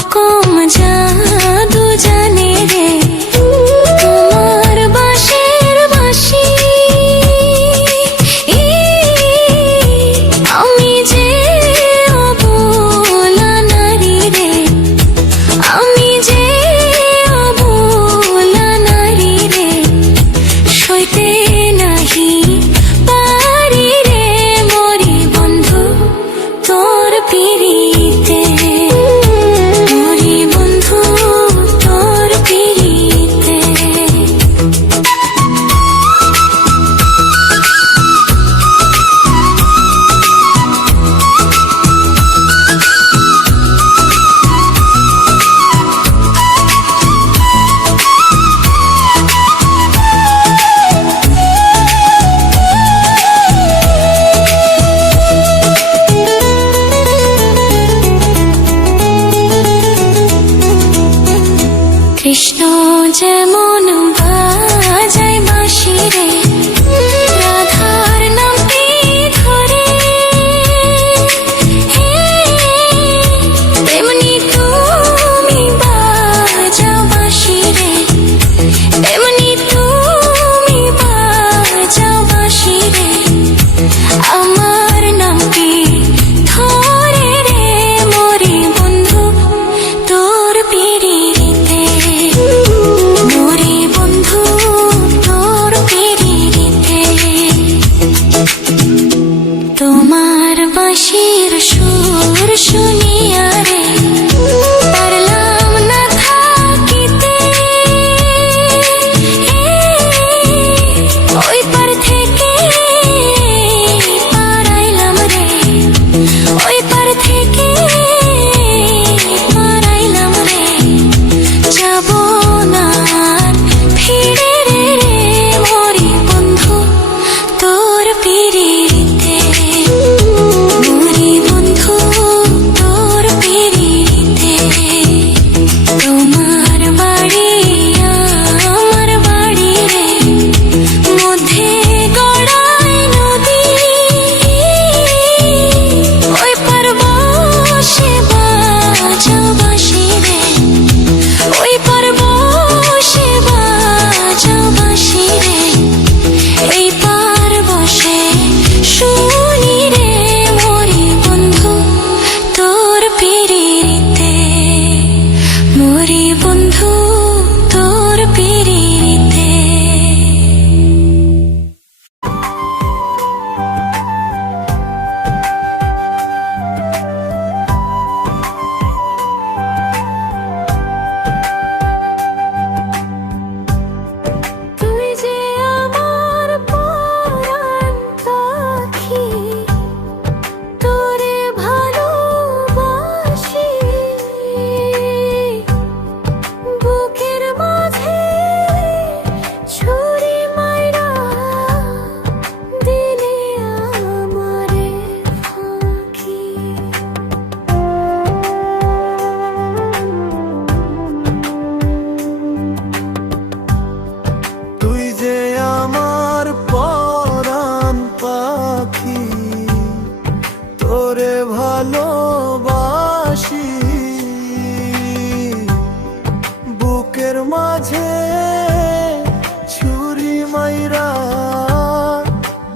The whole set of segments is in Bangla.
রকম জাদু জানে রে তোমার বাঁশির বাঁশি। আমি যে অবলা নারী রে, আমি যে অবলা নারী রে, সইতে নাহি পারি রে মরি বন্ধু তোর পিরিতে, মরি বন্ধু তোর পিরিতে। কৃষ্ণ যেমন বাজায় বাঁশি রে, রাধার নামটি ধরে, তেমনি তুমি বাজাও বাঁশি রে, তেমনি তুমি বাজাও বাঁশি রে, আমার নামটি ধরে রে মরি বন্ধু তোর পিরিতে, মরি বন্ধু তোর পিরিতে। তোমার বাঁশির সুর শুনিয়া রে পারলাম না থাকিতে, ওই পার থেকে পারাইলাম রে, ওই পার থেকে পারাইলাম রে, যাব না আর ফিরে রে মরি বন্ধু তোর পিরিতে, মরি বন্ধু তোর পিরিতে। তোমার বাড়ি আমার বাড়ি রে, মধ্যে গড়াই নদী, ওই পার বসে বাজাও বাঁশি রে, ওই পার বসে বাজাও বাঁশি রে, এই পার বসে শুনি রে মরি বন্ধু তোর পিরিতে, মরি বন্ধু তোর পিরিতে। তুই যে আমার পরাণ পাখি, তোরে ভালোবাসি, বুকের মাঝে ছুরি মাইরা দিলে আমারে ফাঁকি। তুই যে আমার পরাণ পাখি, তোরে ভালোবাসি, বুকের মাঝে ছুরি মাইরা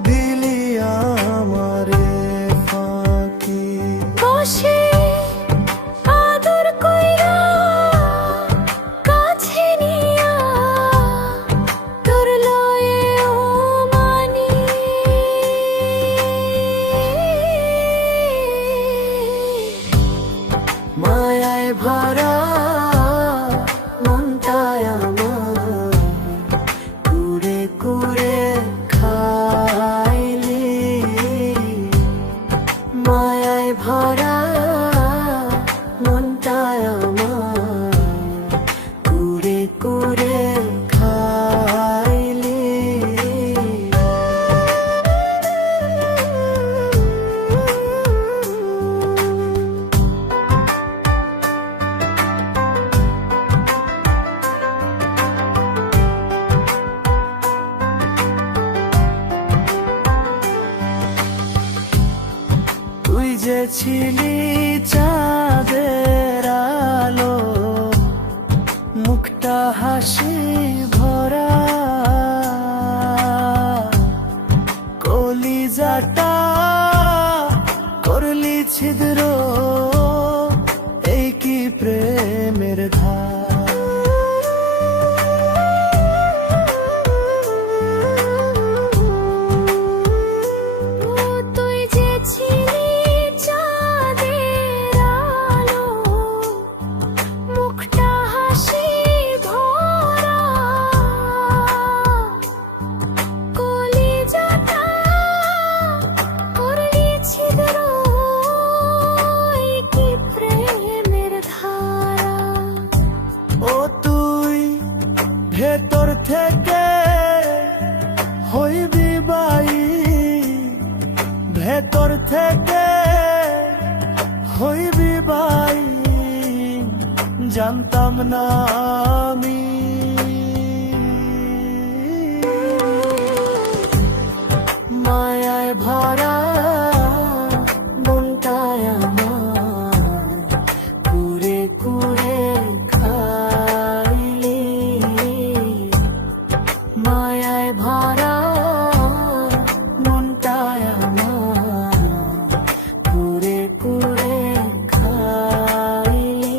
দিলি আমারে ফাঁকি। বসে আদর কইরা কাছে নিয়া তোর লয়ে ও মানি, মায়ায় ভরা মনটায় আমার কুড়ে কুড়ে খাইলি, মায়ায় ভরা মনটায় আমার কুড়ে কুড়ে খাইলি। তুই যে ছিলি চাঁদের আলো, কলিজাটা করলি ছিদ্র, এই কি প্রেমের ধার। তুই যে ছিলি চাঁদের আলো, মুখটা হাসি ভরা, কলিজাটা করলি ছিদ্র, এই কি প্রেমের ধারা। ও তুই ভেতর থেকে হইবি বাই, ভেতর থেকে হইবি বাই, জানতাম না আমি। মায়ায় ভরা মনটায় আমার কুরে কুরে খাইলি, মায়ায় ভরা মনটায় আমার কুরে কুরে খাইলি।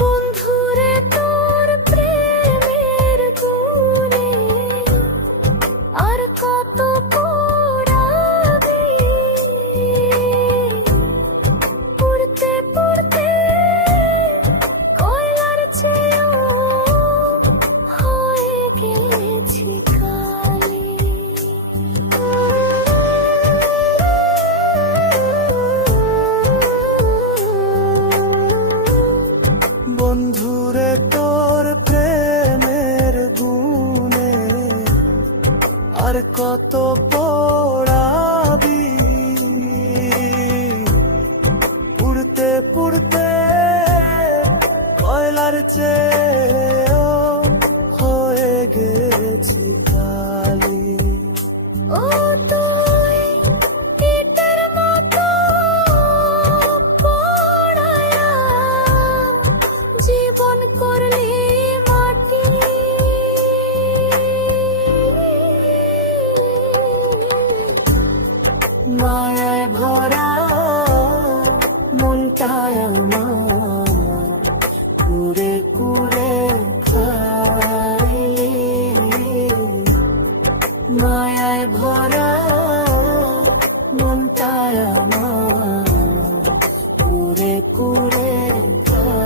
বন্ধুরে তোর প্রেমের গুণে আর কত পোড়াবি, পুড়তে পুড়তে কয়লার চেয়েও হয়ে গেছি কালি। বন্ধুরে তোর প্রেমের গুণে আর কত পোড়াবি, পুড়তে পুড়তে কয়লার চেয়েও হয়ে গেছি কালি। ও তুই ইটের মতো পোড়ায়া জীবন করলি মাটি, মায়ায় ভরা মনটায় আমার কুরে কুরে খাইলি, মায়ায় ভরা মনটায় আমার কুরে কুরে খাইলি।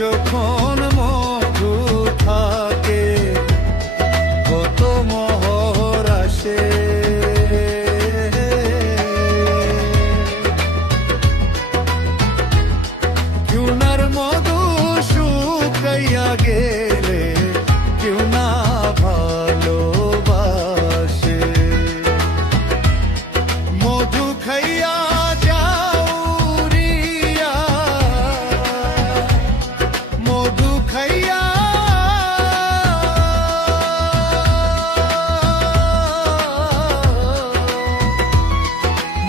যখন মধু থাকে কত মোহর আসে, কিউনার মধু শুকাইয়া গেলে কেউ না ভালোবাসে। মধু খাইয়া যাউরিয়া, মধু খাইয়া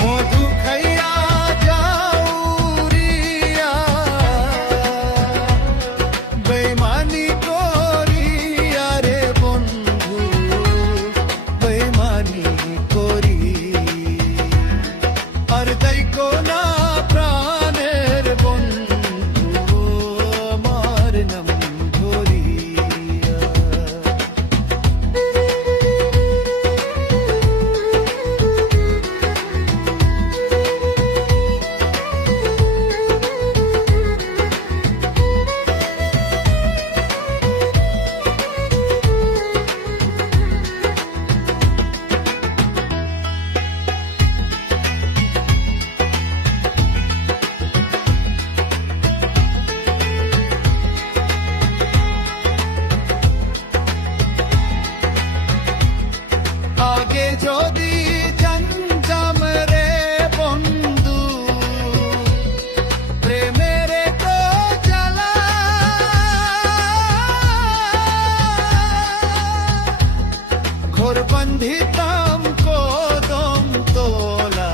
মধু খাইয়া যাউরিয়া, বেইমানি করিয়া রে বন্ধু, বেইমানি করি। আর দেখো না প্রাণের বন্ধু আমার নাম ধরিয়া। আগে যদি জানতাম রে বন্ধু, প্রেমের তো জ্বালা, ঘর বান্ধিতাম কদম তোলা,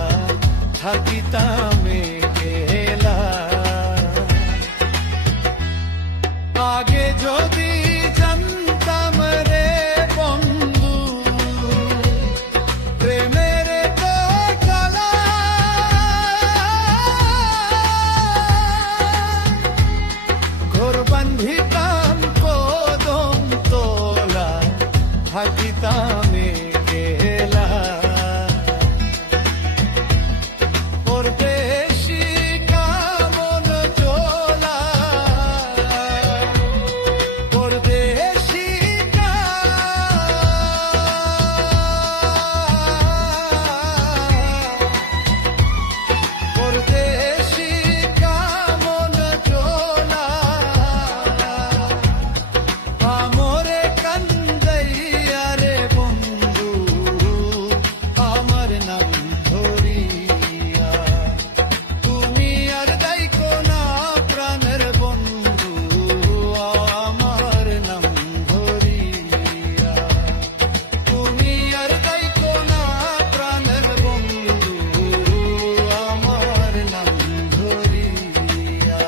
থাকিতাম একলা। আগে যদি জানতাম রে বন্ধু, প্রেমের তো জ্বালা, ঘর বান্ধিতাম কদম তোলা, থাকিতাম একলা। ওর বেশি কামন চলা, ওর বেশি ওর বেশি কামন চলা, আমরে কান্দাইয়া রে বন্ধু আমার নাম ধরিয়া। তুমি আর দেখো না প্রাণের বন্ধু আমার নাম ধরিয়া। তুমি আর দেখো না প্রাণের বন্ধু আমার নাম ধরিয়া।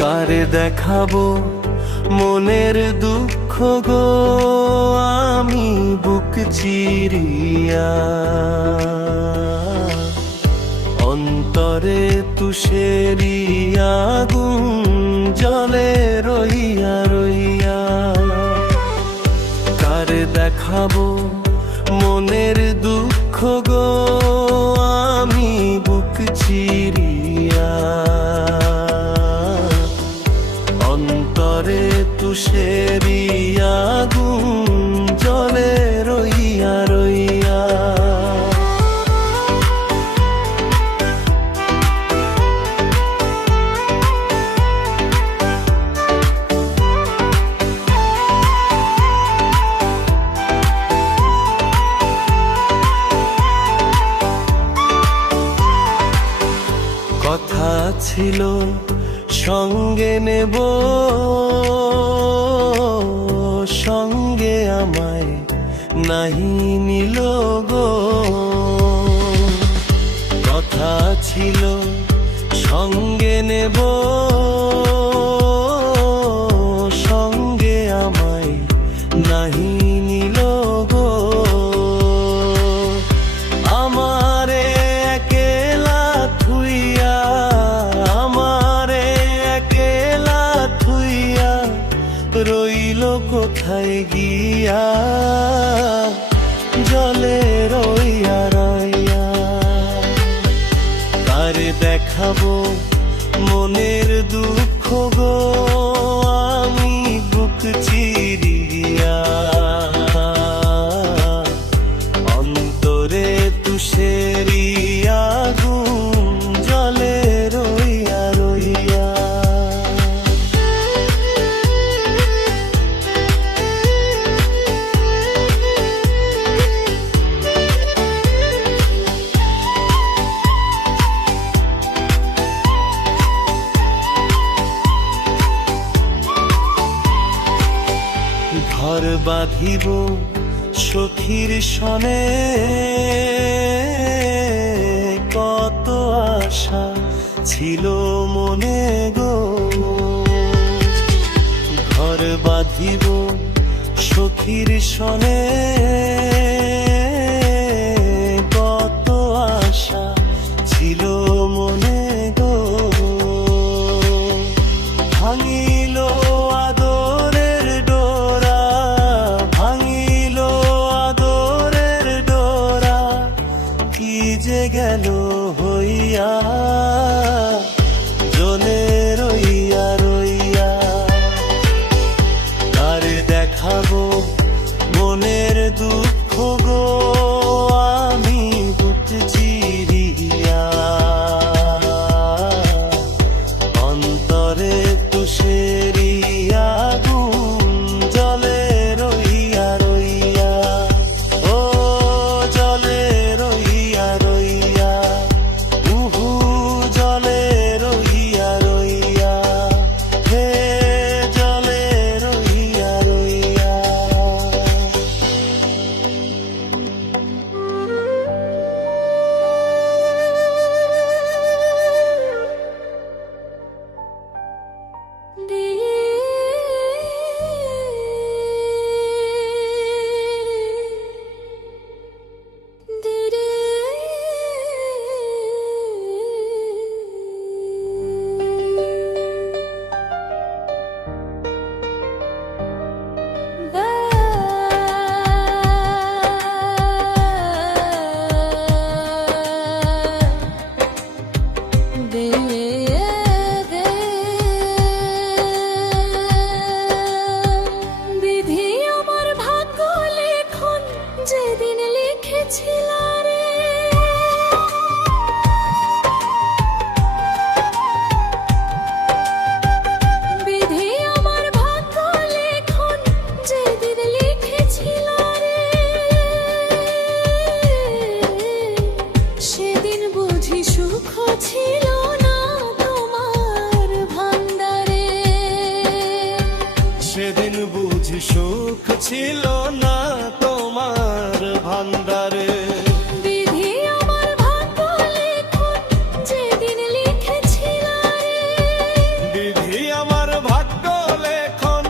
কারে দেখাবো মনের দুঃখ গো আমি বুক চিরিয়া, অন্তরে তুষেরি আগুন জলে রইয়া রইয়া। কারে দেখাবো মনের দুঃখ গো আমি বুক চিরিয়া, অন্তরে তুষেরি আগুন জলে রইয়া রইয়া। কথা ছিল সঙ্গে নেব, সঙ্গে আমায় নাহি নিল গো। কথা ছিল সঙ্গে নেব, সঙ্গে আমায় নাহি নিল গো। আমারে একেলা গিয়া জলে রইয়া রইয়া তারে দেখাবো মনের দুঃখ গো আমি বুক চিরিয়া অন্তরে তুষেরি আগুন জলে রইয়া রইয়া ঘর বাঁধিব সখীর সনে কত আশা ছিল মনে গো ঘর বাঁধিব সখীর সনে কত আশা ছিল মনে গো ভাঙিল আদরের ডোরা ভাঙিল আদরের ডোরা কি যে গেল হইয়া জলে রইয়া রইয়া তারে দেখাবো মনের দুঃখ গো আমি বুক চিরিয়া অন্তরে তুষেরি আগুন জলে রইয়া রইয়া ও জলে রইয়া রইয়া উহু জলে রইয়া রইয়া হে জলে রইয়া রইয়া বিধি আমার ভাগ্য লেখন যেদিন লিখেছিল রে বিধি আমার ভাগ্য লেখন যেদিন লিখেছিল রে সেদিন বুঝি সুখ ছিল না তোমার ভান্ডারে সেদিন বুঝি সুখ ছিল না তোমার ভান্ডারে বিধি আমার ভাগ্য লেখন যেদিন লিখেছিল রে বিধি আমার ভাগ্য লেখন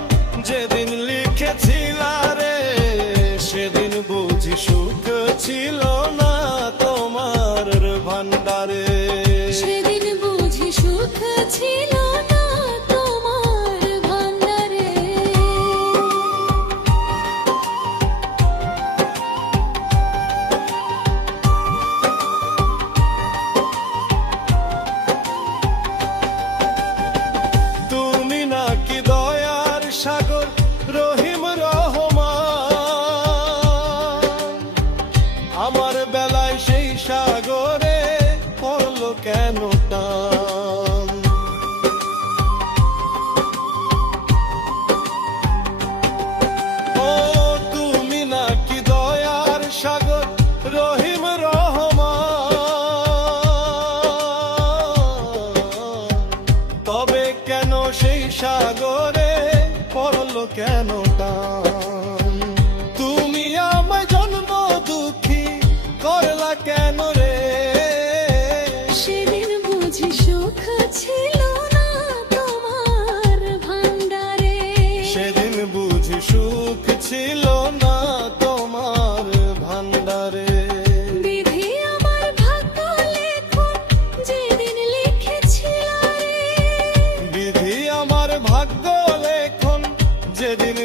যেদিন লিখেছিল রে সেদিন বুঝি সুখ ছিল না তোমার ভান্ডারে সেদিন বুঝি সুখ ছিল না তোমার ভান্ডারে তুমি নাকি দয়ার সাগর রহিম রহমান আমার বেলায় সেই সাগরে পড়লো কেন টান ও তুমি নাকি দয়ার সাগর রহিম রহমান তবে কেন সেই সাগরে পড়লো কেন টান তুমি আমায় জন্ম দুঃখী করলা কেন রে সেদিন বুঝি সুখ ছিল না তোমার ভান্ডারে সেদিন বুঝি সুখ ছিল না তোমার ভান্ডারে বিধি আমার ভাগ্য লেখন যেদিন লিখেছিল রে বিধি আমার ভাগ্য লেখন যেদিন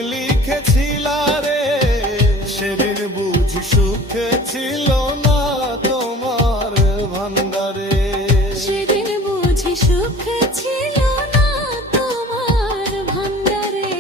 সুখ ছিল না তোমার ভান্ডারে।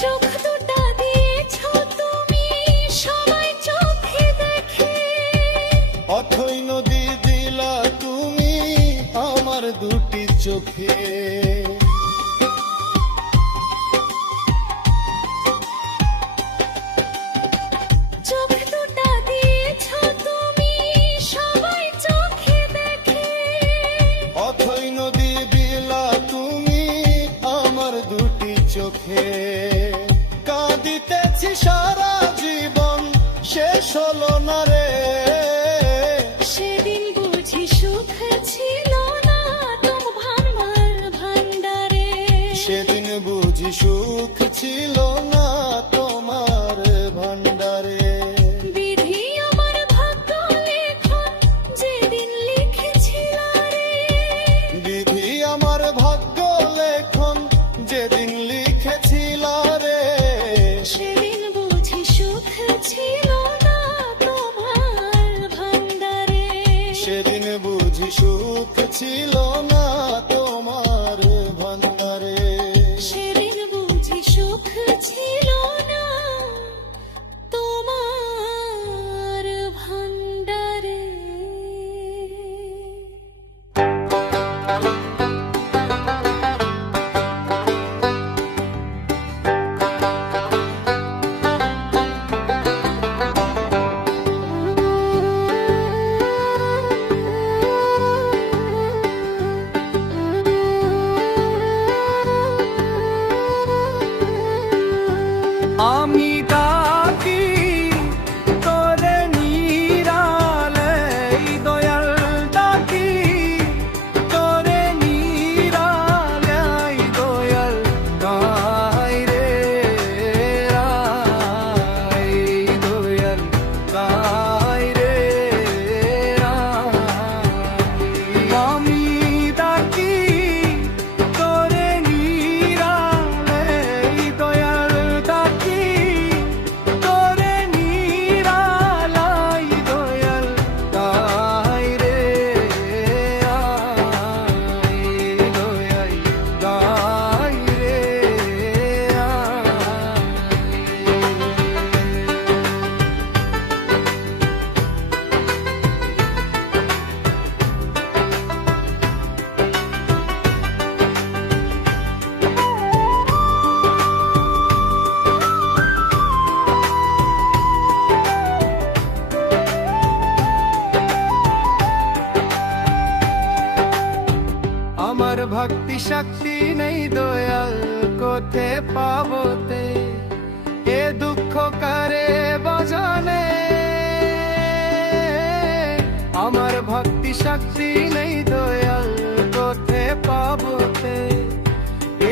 চোখ দুটা দিয়েছো তুমি সবাই চোখে দেখে, অথই নদী দিলা তুমি আমার দুটি চোখে। চোখ দুটা দিয়েছো তুমি সবাই চোখে দেখে, অথই নদী দিলা তুমি আমার দুটি চোখে। কাঁদিতেছি সারা জীবন শেষ হলো না রে, সেদিন বুঝি সুখ ছিল না তোমার ভান্ডারে। সেদিন বুঝি সুখ ছিল না তোমার ভান্ডারে। বিধি আমার ভাগ্য লেখন যেদিন লিখেছিল রে, বিধি আমার ভাগ্য লেখন যেদিন লিখেছিল রে, সেদিন বুঝি সুখ ছিল না তোমার ভান্ডারে। সেদিন বুঝি সুখ ছিল না তোমার ভান্ডারে। সেদিন বুঝি সুখ ছিল না তোমার ভান্ডারে। আমি ডাকি তোরে নিরালে দয়াল, ডাকি তোরে নিরালে দয়াল, গাই রে রাই দয়াল, গাই রে রাই। আমি ডাকি তোরে নিরালে দয়াল, ডাকি তোরে নিরালাই দয়াল, গাই রে আই দয়াল, গাই রে আমার ভক্তি শক্তি নেই দয়াল, কোথে পাবতে এ দুঃখ করে বজনে। আমার ভক্তি শক্তি নেই দয়াল, কোথে পাবতে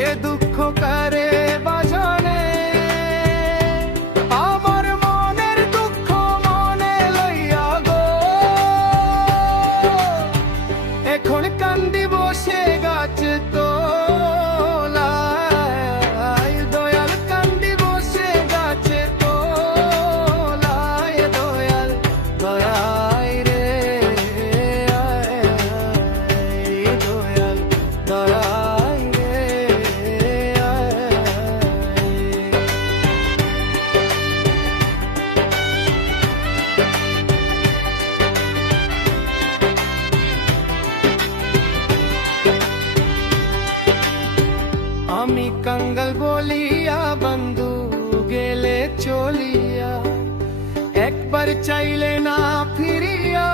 এ দুঃখ করে বজনে। আমার মনের দুঃখ মনে লইয়া গো, এখন কান্দি বসে গাছ তোলায় দয়াল, কান্দি বসে গাছ তোলায় দয়াল, দয়াই রে আয় দয়াল, দয়াই রে আয়। আমি কাঙ্গাল বলিয়া বন্ধু গেলে চলিয়া, একবার চাইলে না ফিরিয়া।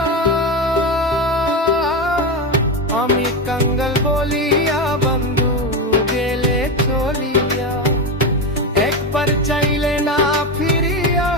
আমি কাঙ্গাল বলিয়া বন্ধু গেলে চলিয়া, একবার চাইলে না ফিরিয়া।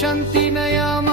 শান্তি নাই আমার